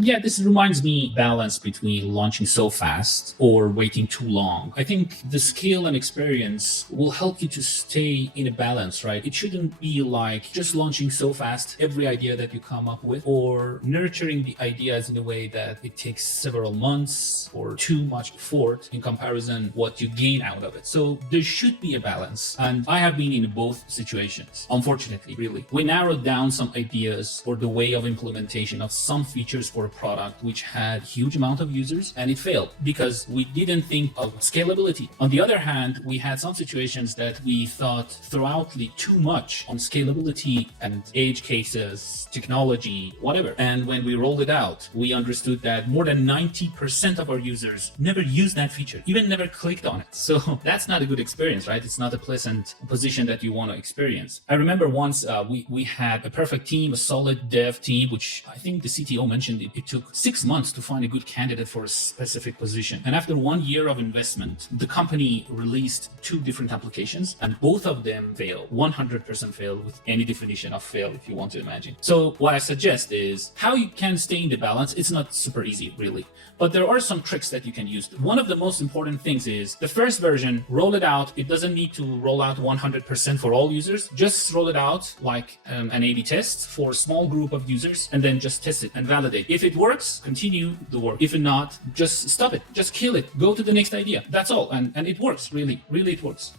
Yeah, this reminds me balance between launching so fast or waiting too long. I think the skill and experience will help you to stay in a balance, right? It shouldn't be like just launching so fast every idea that you come up with or nurturing the ideas in a way that it takes several months or too much effort in comparison what you gain out of it. So there should be a balance. And I have been in both situations, unfortunately, really. We narrowed down some ideas or the way of implementation of some features for a product which had huge amount of users, and it failed because we didn't think of scalability. On the other hand, we had some situations that we thought throughoutly too much on scalability and edge cases, technology, whatever. And when we rolled it out, we understood that more than 90% of our users never used that feature, even never clicked on it. So that's not a good experience, right? It's not a pleasant position that you want to experience. I remember once we had a perfect team, a solid dev team, which I think the CTO mentioned it took 6 months to find a good candidate for a specific position. And after 1 year of investment, the company released 2 different applications and both of them failed, 100% failed with any definition of fail if you want to imagine. So what I suggest is how you can stay in the balance. It's not super easy really, but there are some tricks that you can use. One of the most important things is the first version, roll it out. It doesn't need to roll out 100% for all users. Just roll it out like an A/B test for a small group of users and then just test it and validate. If it works, continue the work. If not, just stop it, just kill it, go to the next idea. That's all. And it works, really, really it works.